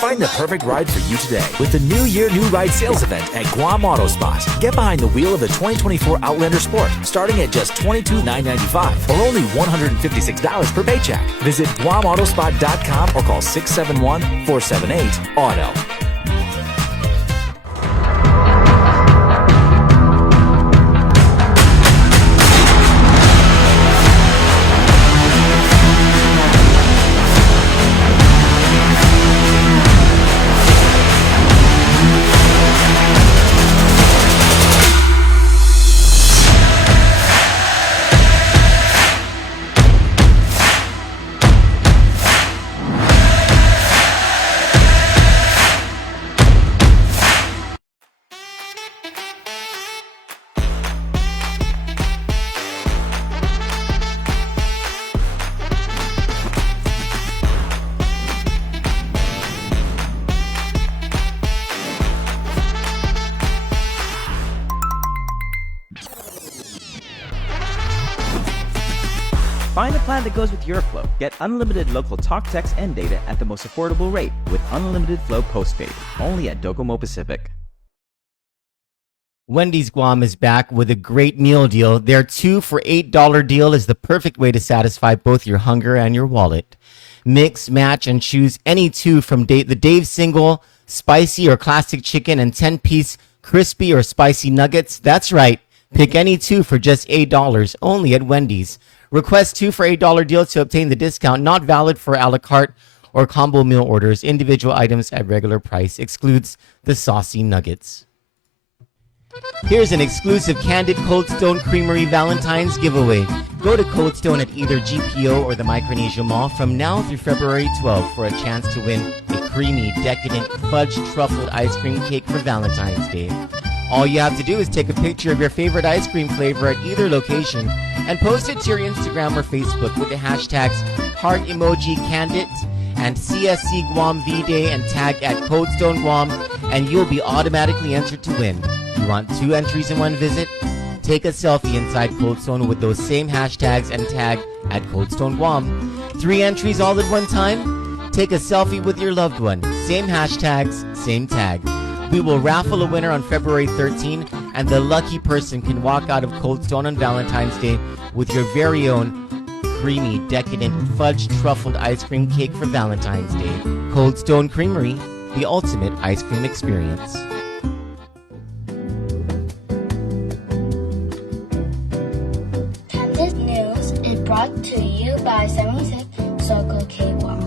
Find the perfect ride for you today with the New Year New Ride sales event at Guam Auto Spot. Get behind the wheel of the 2024 Outlander Sport, starting at just $22,995 or only $156 per paycheck. Visit GuamAutospot.com or call 671-478-AUTO. Find a plan that goes with your flow. Get unlimited local talk, text, and data at the most affordable rate with Unlimited Flow Postpaid, only at Docomo Pacific. Wendy's Guam is back with a great meal deal. Their 2 for $8 deal is the perfect way to satisfy both your hunger and your wallet. Mix, match, and choose any 2 from the Dave Single, spicy or classic chicken, and 10-piece crispy or spicy nuggets. That's right. Pick any 2 for just $8 only at Wendy's. Request 2 for $8 deal to obtain the discount. Not valid for a la carte or combo meal orders. Individual items at regular price. Excludes the saucy nuggets. Here's an exclusive Kandit Cold Stone Creamery Valentine's giveaway. Go to Cold Stone at either GPO or the Micronesia Mall from now through February 12 for a chance to win a creamy, decadent, fudge truffled ice cream cake for Valentine's Day. All you have to do is take a picture of your favorite ice cream flavor at either location and post it to your Instagram or Facebook with the hashtags heart emoji Kandit and CSC Guam V-Day and tag at Cold Stone Guam, and you'll be automatically entered to win. You want 2 entries in one visit? Take a selfie inside Cold Stone with those same hashtags and tag at Cold Stone Guam. 3 entries all at one time? Take a selfie with your loved one. Same hashtags, same tag. We will raffle a winner on February 13, and the lucky person can walk out of Cold Stone on Valentine's Day with your very own creamy, decadent, fudge truffled ice cream cake for Valentine's Day. Cold Stone Creamery, the ultimate ice cream experience. This news is brought to you by 76 Circle K Guam.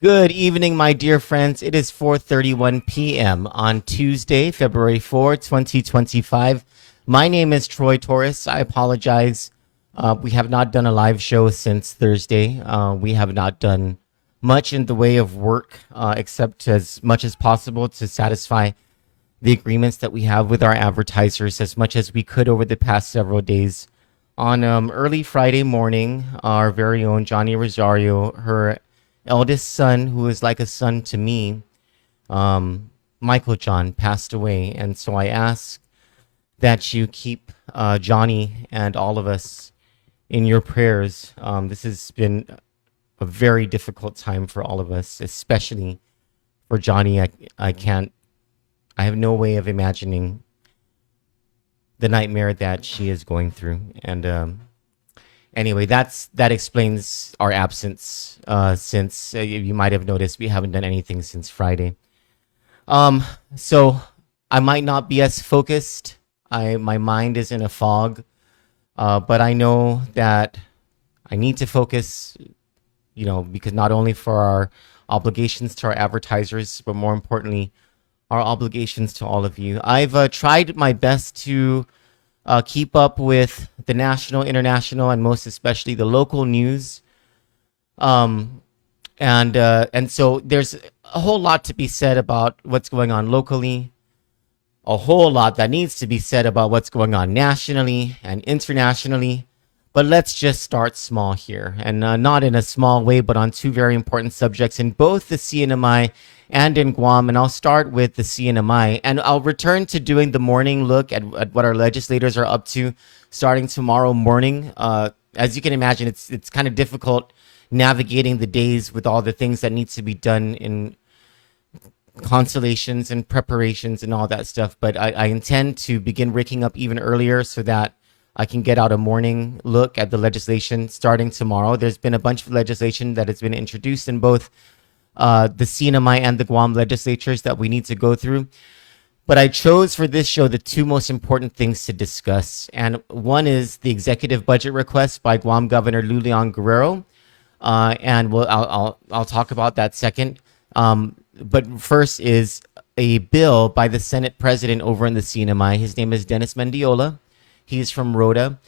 Good evening, my dear friends. It is 4:31 p.m. on Tuesday, February 4, 2025. My name is Troy Torres. I apologize. We have not done a live show since Thursday. We have not done much in the way of work, except as much as possible to satisfy the agreements that we have with our advertisers as much as we could over the past several days. On early Friday morning, our very own Johnny Rosario, her eldest son, who is like a son to me, Michael John, passed away. And so I ask that you keep Johnny and all of us in your prayers. This has been a very difficult time for all of us, especially for Johnny. I have no way of imagining the nightmare that she is going through. And Anyway, that explains our absence. Since you might have noticed, we haven't done anything since Friday. Um, so I might not be as focused. My mind is in a fog. But I know that I need to focus. Because not only for our obligations to our advertisers, but more importantly, our obligations to all of you. I've tried my best to keep up with the national, international, and most especially the local news. Um, and so there's a whole lot to be said about what's going on locally, a whole lot that needs to be said about what's going on nationally and internationally. But let's just start small here, and not in a small way, but on two very important subjects in both the CNMI and in Guam. And I'll start with the CNMI, and I'll return to doing the morning look at what our legislators are up to starting tomorrow morning. As you can imagine, it's kind of difficult navigating the days with all the things that needs to be done in consolations and preparations and all that stuff. But I intend to begin waking up even earlier so that I can get out a morning look at the legislation starting tomorrow. There's been a bunch of legislation that has been introduced in both the CNMI and the Guam legislatures that we need to go through. But I chose for this show the two most important things to discuss. And one is the executive budget request by Guam Governor Lulian Guerrero. And I'll talk about that second. But first is a bill by the Senate president over in the CNMI. His name is Dennis Mendiola. He's from Rhoda.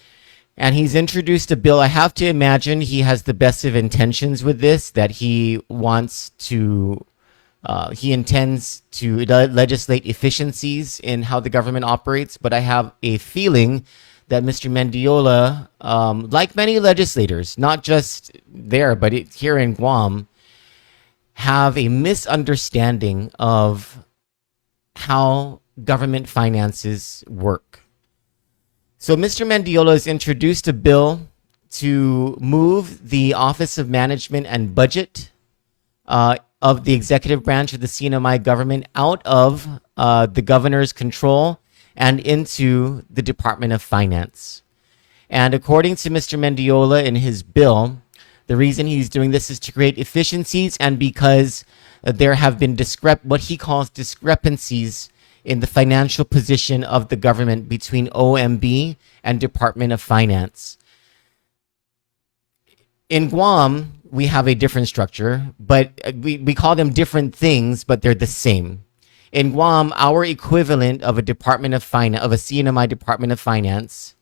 And he's introduced a bill. I have to imagine he has the best of intentions with this, that he intends to legislate efficiencies in how the government operates. But I have a feeling that Mr. Mendiola, like many legislators, not just there, but here in Guam, have a misunderstanding of how government finances work. So Mr. Mendiola has introduced a bill to move the Office of Management and Budget of the executive branch of the CNMI government out of the governor's control and into the Department of Finance. And according to Mr. Mendiola in his bill, the reason he's doing this is to create efficiencies and because there have been what he calls discrepancies in the financial position of the government between OMB and Department of Finance. In Guam, we have a different structure, but we call them different things, but they're the same. In Guam, our equivalent of a Department of Finance, of a CNMI Department of Finance,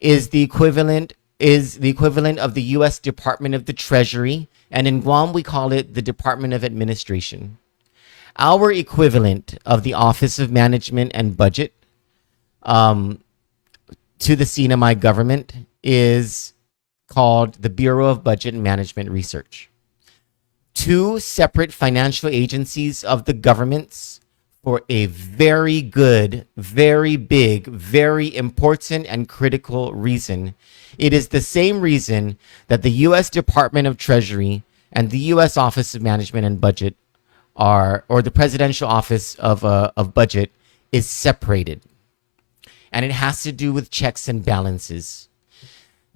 is the equivalent of the U.S. Department of the Treasury, and in Guam we call it the Department of Administration. Our equivalent of the Office of Management and Budget to the CNMI government is called the Bureau of Budget and Management Research. Two separate financial agencies of the governments for a very good, very big, very important and critical reason. It is the same reason that the U.S. Department of Treasury and the U.S. Office of Management and Budget or the Presidential Office of Budget is separated. And it has to do with checks and balances.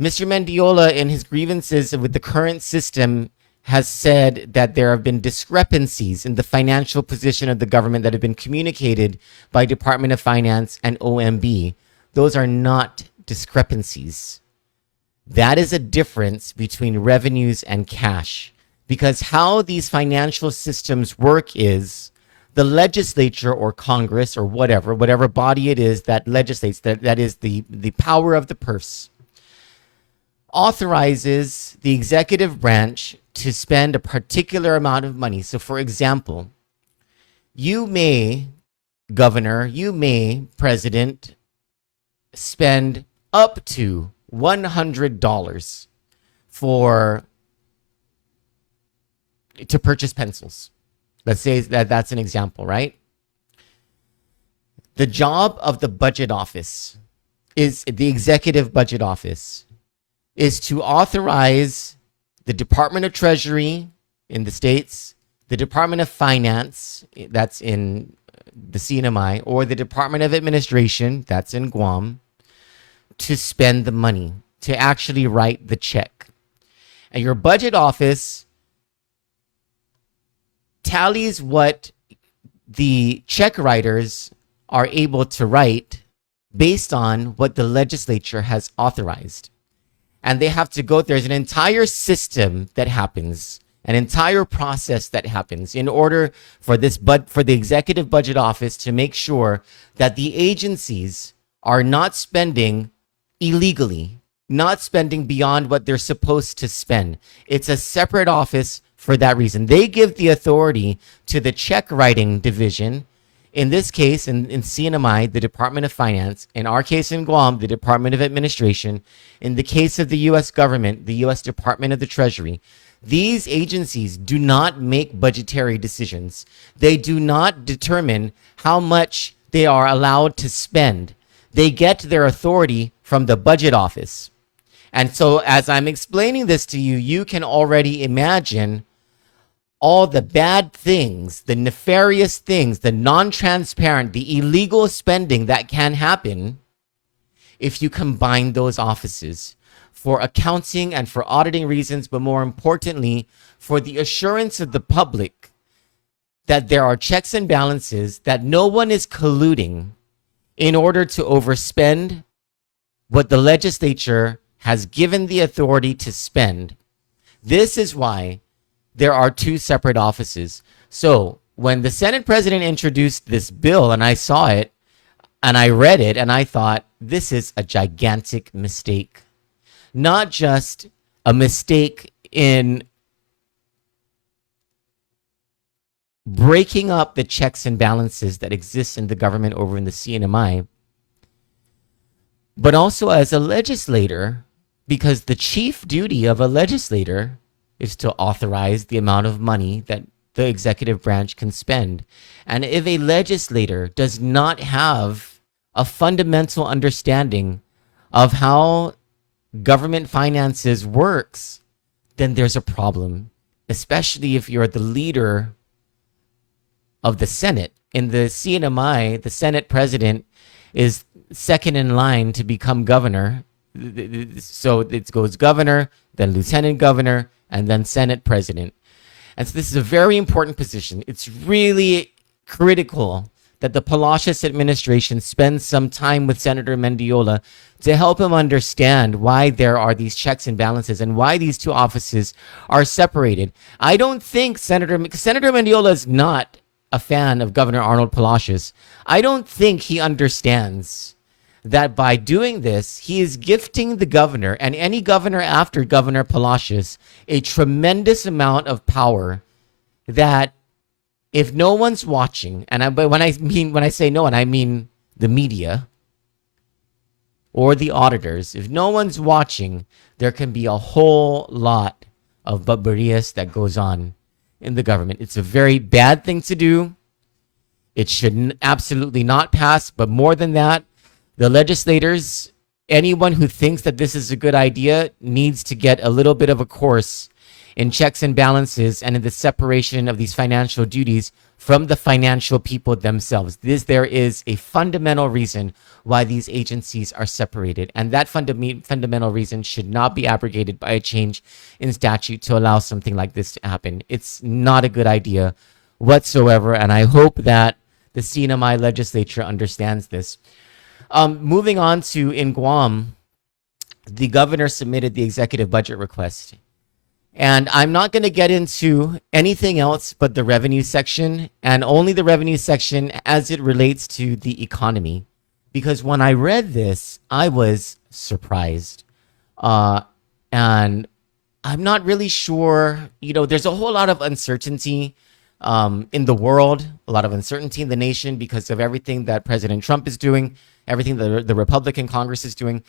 Mr. Mendiola, in his grievances with the current system, has said that there have been discrepancies in the financial position of the government that have been communicated by Department of Finance and OMB. Those are not discrepancies. That is a difference between revenues and cash. Because how these financial systems work is the legislature or Congress or whatever body it is that legislates, that is the power of the purse, authorizes the executive branch to spend a particular amount of money. So for example, you may, Governor, you may, President, spend up to $100 to purchase pencils. Let's say that's an example, right? The job of the budget office is the executive budget office is to authorize the Department of Treasury in the States, the Department of Finance, that's in the CNMI, or the Department of Administration, that's in Guam, to spend the money. to actually write the check. And your budget office tallies what the check writers are able to write based on what the legislature has authorized. And they have to go, there's an entire system that happens, an entire process that happens in order for for the executive budget office to make sure that the agencies are not spending illegally, not spending beyond what they're supposed to spend. It's a separate office for that reason. They give the authority to the check writing division. In this case, in CNMI, the Department of Finance. In our case in Guam, the Department of Administration. In the case of the U.S. government, the U.S. Department of the Treasury. These agencies do not make budgetary decisions. They do not determine how much they are allowed to spend. They get their authority from the budget office. And so as I'm explaining this to you, you can already imagine all the bad things, the nefarious things, the non-transparent, the illegal spending that can happen if you combine those offices for accounting and for auditing reasons, but more importantly, for the assurance of the public that there are checks and balances, that no one is colluding in order to overspend what the legislature has given the authority to spend. This is why there are two separate offices. So when the Senate president introduced this bill and I saw it and I read it and I thought, this is a gigantic mistake. Not just a mistake in breaking up the checks and balances that exist in the government over in the CNMI, but also as a legislator, because the chief duty of a legislator is to authorize the amount of money that the executive branch can spend. And if a legislator does not have a fundamental understanding of how government finances works, then there's a problem, especially if you're the leader of the Senate. In the CNMI, the Senate president is second in line to become governor. So it goes governor, then lieutenant governor, and then Senate president. And so this is a very important position. It's really critical that the Palacios administration spends some time with Senator Mendiola to help him understand why there are these checks and balances and why these two offices are separated. I don't think Senator Mendiola is not a fan of Governor Arnold Palacios. I don't think he understands that by doing this, he is gifting the governor and any governor after Governor Palacios a tremendous amount of power that if no one's watching, but when I say no one, I mean the media or the auditors, if no one's watching, there can be a whole lot of barbarias that goes on in the government. It's a very bad thing to do. It should absolutely not pass, but more than that, the legislators, anyone who thinks that this is a good idea needs to get a little bit of a course in checks and balances and in the separation of these financial duties from the financial people themselves. There is a fundamental reason why these agencies are separated, and that fundamental reason should not be abrogated by a change in statute to allow something like this to happen. It's not a good idea whatsoever, and I hope that the CNMI legislature understands this. Moving on to in Guam, the governor submitted the executive budget request. And I'm not going to get into anything else but the revenue section, and only the revenue section as it relates to the economy. Because when I read this, I was surprised. And I'm not really sure, there's a whole lot of uncertainty in the world, a lot of uncertainty in the nation because of everything that President Trump is doing, everything that the Republican Congress is doing.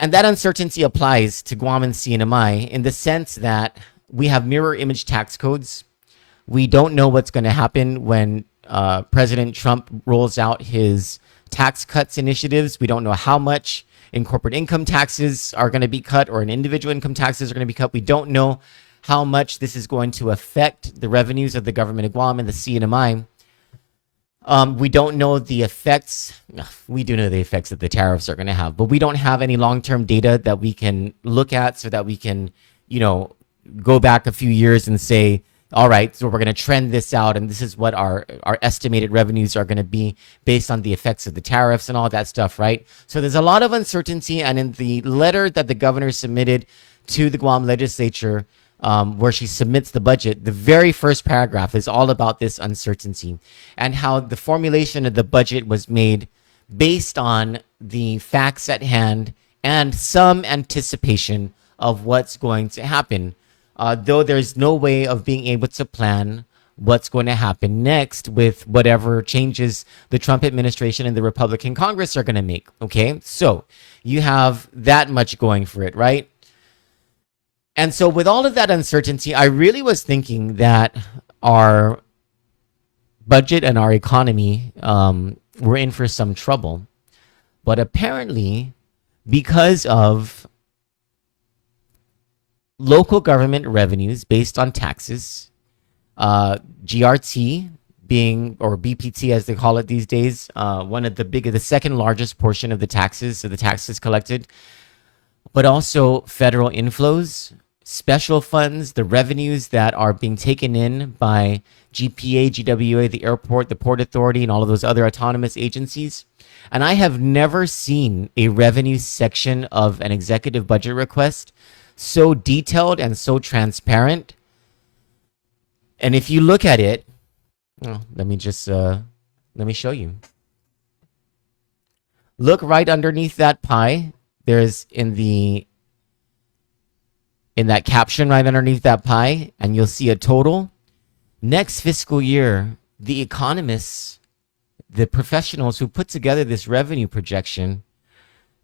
And that uncertainty applies to Guam and CNMI in the sense that we have mirror image tax codes. We don't know what's going to happen when President Trump rolls out his tax cuts initiatives. We don't know how much in corporate income taxes are going to be cut or in individual income taxes are going to be cut. We don't know how much this is going to affect the revenues of the government of Guam and the CNMI. We don't know the effects. We do know the effects that the tariffs are going to have, but we don't have any long-term data that we can look at so that we can, go back a few years and say, all right, so we're going to trend this out, and this is what our estimated revenues are going to be based on the effects of the tariffs and all that stuff, right? So there's a lot of uncertainty, and in the letter that the governor submitted to the Guam legislature, where she submits the budget, the very first paragraph is all about this uncertainty and how the formulation of the budget was made based on the facts at hand and some anticipation of what's going to happen. Though there's no way of being able to plan what's going to happen next with whatever changes the Trump administration and the Republican Congress are going to make. Okay, so you have that much going for it, right? And so with all of that uncertainty, I really was thinking that our budget and our economy were in for some trouble. But apparently, because of local government revenues based on taxes, GRT being, or BPT as they call it these days, one of the second largest portion of the taxes collected, but also federal inflows, special funds, the revenues that are being taken in by GPA, GWA, the airport, the Port Authority, and all of those other autonomous agencies. And I have never seen a revenue section of an executive budget request so detailed and so transparent. And if you look at it, let me show you. Look right underneath that pie. There's in that caption right underneath that pie, and you'll see a total. Next fiscal year, the economists, the professionals who put together this revenue projection,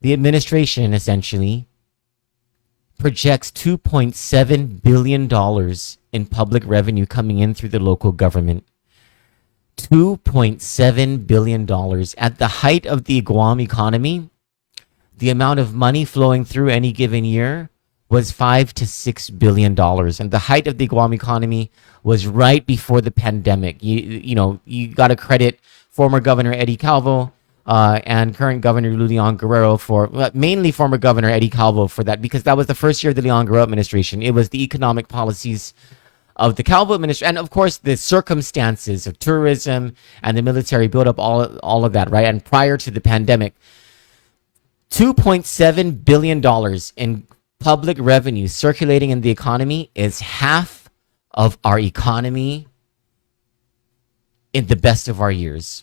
the administration essentially, projects $2.7 billion in public revenue coming in through the local government. $2.7 billion. At the height of the Guam economy, the amount of money flowing through any given year was $5 to $6 billion. And the height of the Guam economy was right before the pandemic. You got to credit former Governor Eddie Calvo and current Governor Leon Guerrero mainly former Governor Eddie Calvo for that, because that was the first year of the Leon Guerrero administration. It was the economic policies of the Calvo administration, and of course the circumstances of tourism and the military buildup, all of that, right? And prior to the pandemic, $2.7 billion in public revenue circulating in the economy is half of our economy in the best of our years.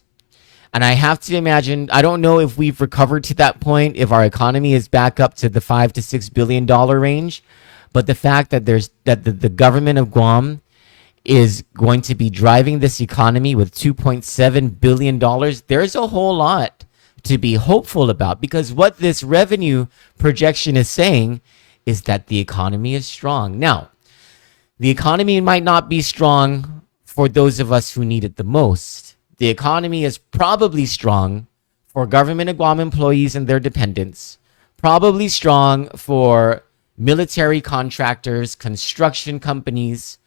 And I have to imagine, I don't know if we've recovered to that point, if our economy is back up to the $5 to $6 billion range, but the fact that the government of Guam is going to be driving this economy with $2.7 billion, there's a whole lot to be hopeful about, because what this revenue projection is saying is that the economy is strong. Now, the economy might not be strong for those of us who need it the most. The economy is probably strong for government of Guam employees and their dependents, probably strong for military contractors, construction companies,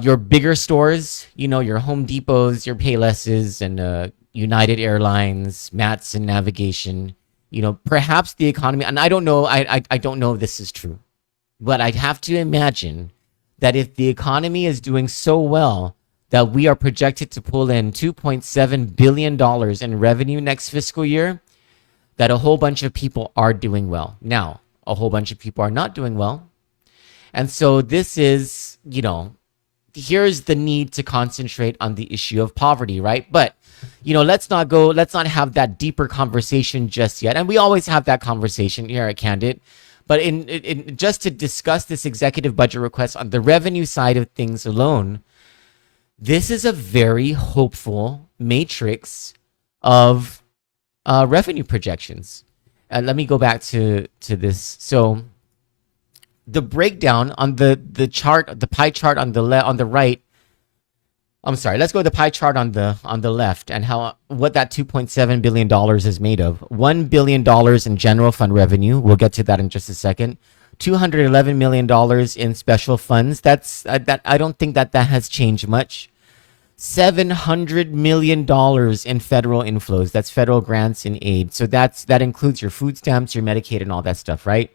your bigger stores, your Home Depots, your Paylesses, and United Airlines, Mats and Navigation. Perhaps the economy, and I don't know, I don't know if this is true, but I'd have to imagine that if the economy is doing so well that we are projected to pull in $2.7 billion in revenue next fiscal year, that a whole bunch of people are doing well. Now, a whole bunch of people are not doing well. And so this is, here's the need to concentrate on the issue of poverty, right? But, let's not have that deeper conversation just yet. And we always have that conversation here at Kandit. But in just to discuss this executive budget request on the revenue side of things alone, this is a very hopeful matrix of revenue projections. Let me go back to this. So the breakdown on the chart, the pie chart on the right. I'm sorry. Let's go to the pie chart on the left, and what that $2.7 billion is made of. $1 billion in general fund revenue. We'll get to that in just a second. $211 million in special funds. That I don't think that has changed much. $700 million in federal inflows. That's federal grants and aid. So that includes your food stamps, your Medicaid, and all that stuff, right?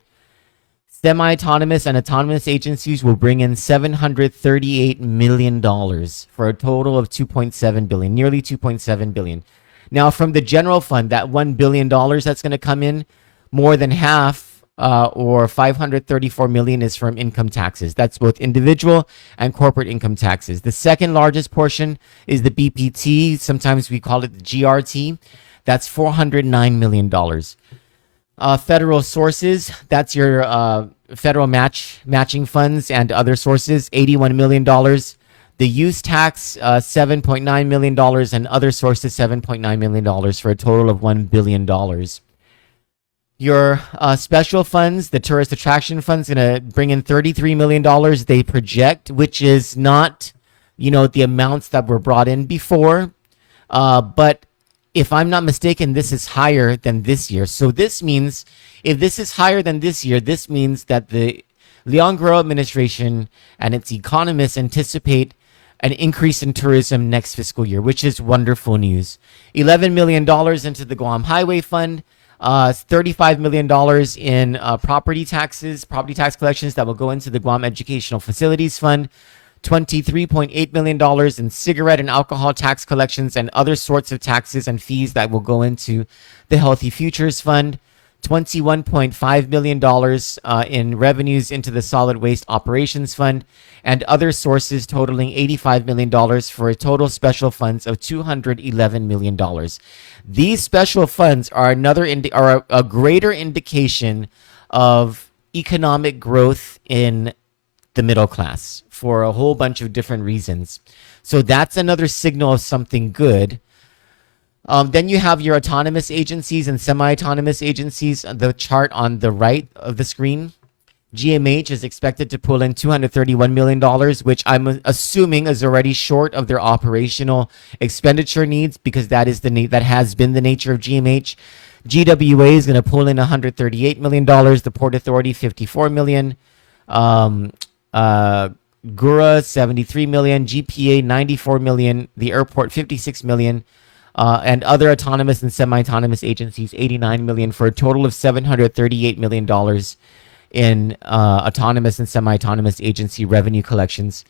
Semi-autonomous and autonomous agencies will bring in $738 million for a total of $2.7 billion, nearly $2.7 billion. Now, from the general fund, that $1 billion that's going to come in, more than half, or $534 million, is from income taxes. That's both individual and corporate income taxes. The second largest portion is the BPT. Sometimes we call it the GRT. That's $409 million. Federal sources, that's your federal matching funds and other sources, $81 million. The use tax, $7.9 million, and other sources, $7.9 million, for a total of $1 billion. Your special funds, the tourist attraction funds, going to bring in $33 million, they project, which is not, the amounts that were brought in before. But if I'm not mistaken, this is higher than this year. So this means, if this is higher than this year, this means that the Leon Guerrero administration and its economists anticipate an increase in tourism next fiscal year, which is wonderful news. $11 million into the Guam Highway Fund, $35 million in property tax collections that will go into the Guam Educational Facilities Fund, $23.8 million in cigarette and alcohol tax collections and other sorts of taxes and fees that will go into the Healthy Futures Fund, $21.5 million in revenues into the Solid Waste Operations Fund, and other sources totaling $85 million, for a total special funds of $211 million. These special funds are a greater indication of economic growth in the middle class for a whole bunch of different reasons. So that's another signal of something good. Then you have your autonomous agencies and semi-autonomous agencies. The chart on the right of the screen, GMH is expected to pull in $231 million, which I'm assuming is already short of their operational expenditure needs, because that has been the nature of GMH. GWA is going to pull in $138 million. The Port Authority, $54 million. Gura, $73 million. GPA, $94 million. The airport, $56 million. And other autonomous and semi-autonomous agencies, $89 million, for a total of $738 million in autonomous and semi-autonomous agency revenue collections.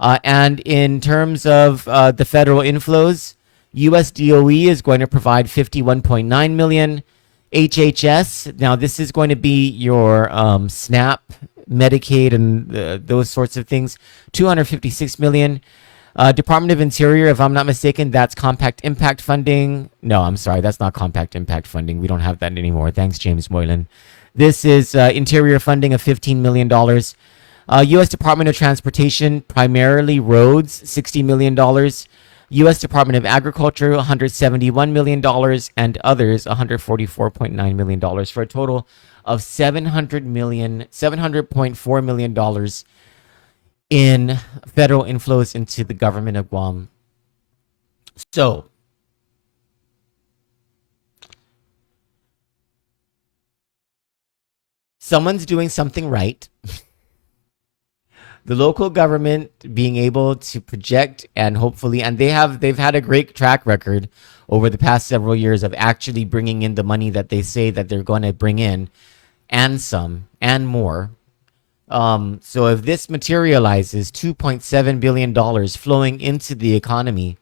And in terms of the federal inflows, US DOE is going to provide $51.9 million. HHS, now this is going to be your SNAP, Medicaid, and those sorts of things, $256 million. Department of Interior, if I'm not mistaken, that's compact impact funding. No, I'm sorry, that's not compact impact funding. We don't have that anymore. Thanks, James Moylan. This is interior funding of $15 million. U.S. Department of Transportation, primarily roads, $60 million. U.S. Department of Agriculture, $171 million, and others, $144.9 million, for a total of $700.4 million in federal inflows into the government of Guam. So, someone's doing something right. The local government being able to project and hopefully, and they've had a great track record over the past several years of actually bringing in the money that they say that they're going to bring in, and some, and more. So if this materializes, $2.7 billion flowing into the economy,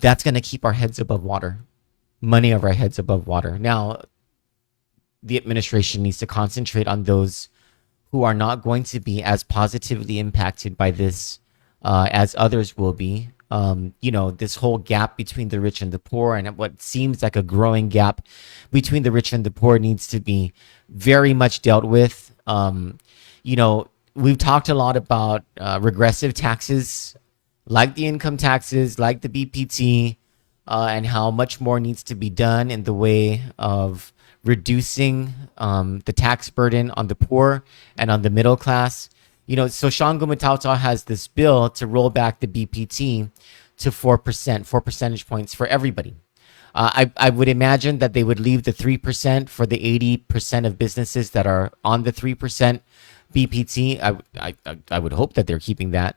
that's going to keep our heads above water. Money of our heads above water. Now, the administration needs to concentrate on those who are not going to be as positively impacted by this as others will be. This whole gap between the rich and the poor, and what seems like a growing gap between the rich and the poor, needs to be very much dealt with. We've talked a lot about regressive taxes, like the income taxes, like the BPT, and how much more needs to be done in the way of reducing the tax burden on the poor and on the middle class. So Sean Gumatauta has this bill to roll back the BPT to 4%, 4 percentage points for everybody. I would imagine that they would leave the 3% for the 80% of businesses that are on the 3% BPT. I would hope that they're keeping that.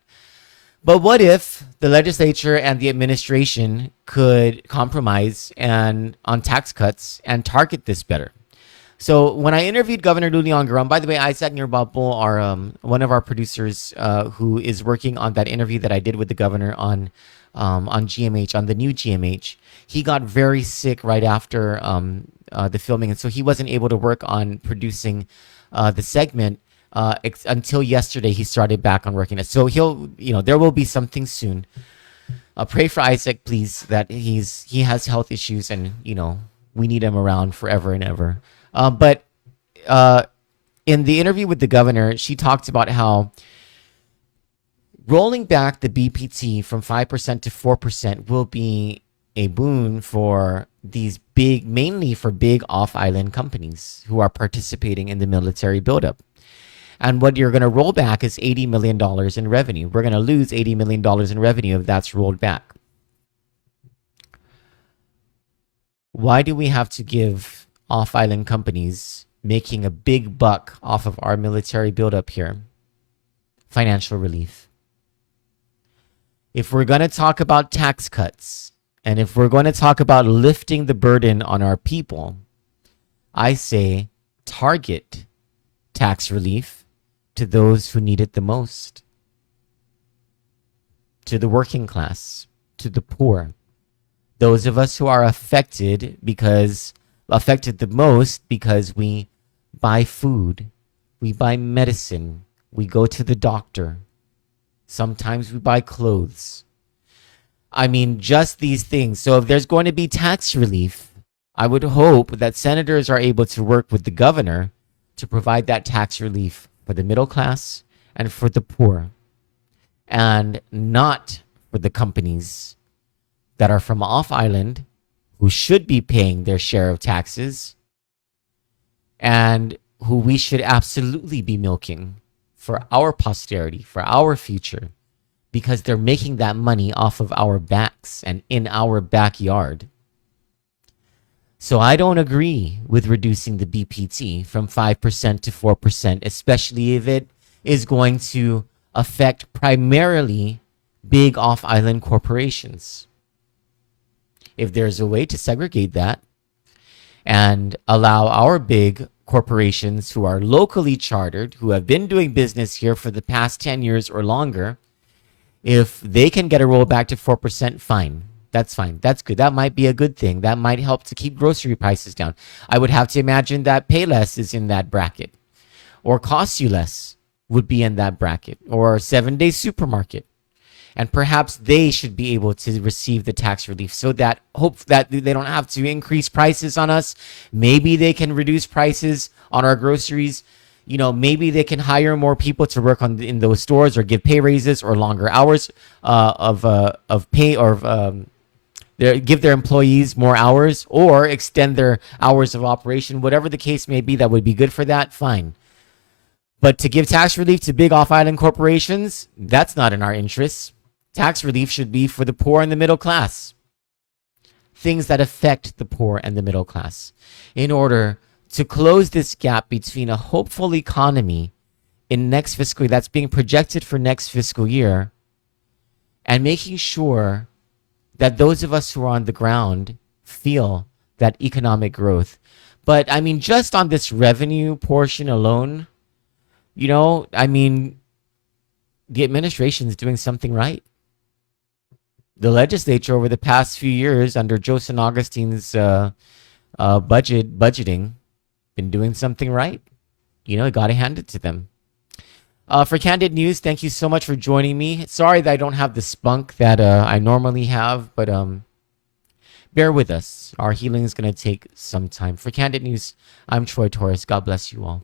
But what if the legislature and the administration could compromise and on tax cuts and target this better? So when I interviewed Governor Lulian Garam, by the way, Isaac Nirbapo, our one of our producers who is working on that interview that I did with the governor on GMH, on the new GMH, he got very sick right after the filming, and so he wasn't able to work on producing the segment until yesterday. He started back on working it, so there will be something soon. Pray for Isaac, please, that he has health issues, and we need him around forever and ever. But in the interview with the governor, she talked about how rolling back the BPT from 5% to 4% will be a boon for these mainly for big off-island companies who are participating in the military buildup. And what you're going to roll back is $80 million in revenue. We're going to lose $80 million in revenue if that's rolled back. Why do we have to give off-island companies making a big buck off of our military buildup here financial relief? If we're going to talk about tax cuts, and if we're going to talk about lifting the burden on our people, I say target tax relief to those who need it the most, to the working class, to the poor, those of us who are affected the most because we buy food, we buy medicine, we go to the doctor, sometimes we buy clothes. I mean, just these things. So if there's going to be tax relief, I would hope that senators are able to work with the governor to provide that tax relief for the middle class and for the poor, and not for the companies that are from off-island who should be paying their share of taxes and who we should absolutely be milking for our posterity, for our future, because they're making that money off of our backs and in our backyard. So I don't agree with reducing the BPT from 5% to 4%, especially if it is going to affect primarily big off-island corporations. If there's a way to segregate that and allow our big corporations who are locally chartered, who have been doing business here for the past 10 years or longer, if they can get a rollback to 4%, fine. That's fine. That's good. That might be a good thing. That might help to keep grocery prices down. I would have to imagine that Payless is in that bracket, or Cost You Less would be in that bracket, or 7-Day Supermarket. And perhaps they should be able to receive the tax relief so that hope that they don't have to increase prices on us. Maybe they can reduce prices on our groceries. Maybe they can hire more people to work in those stores, or give pay raises or longer hours of pay, or give their employees more hours, or extend their hours of operation. Whatever the case may be, that would be good for that. Fine. But to give tax relief to big off-island corporations, that's not in our interests. Tax relief should be for the poor and the middle class. Things that affect the poor and the middle class, in order to close this gap between a hopeful economy in next fiscal year that's being projected for next fiscal year, and making sure that those of us who are on the ground feel that economic growth. But I mean, just on this revenue portion alone, the administration is doing something right. The legislature over the past few years under Joseph Augustine's budgeting been doing something right. Got to hand it to them. For Kandit News, thank you so much for joining me. Sorry that I don't have the spunk that I normally have, but bear with us. Our healing is going to take some time. For Kandit News, I'm Troy Torres. God bless you all.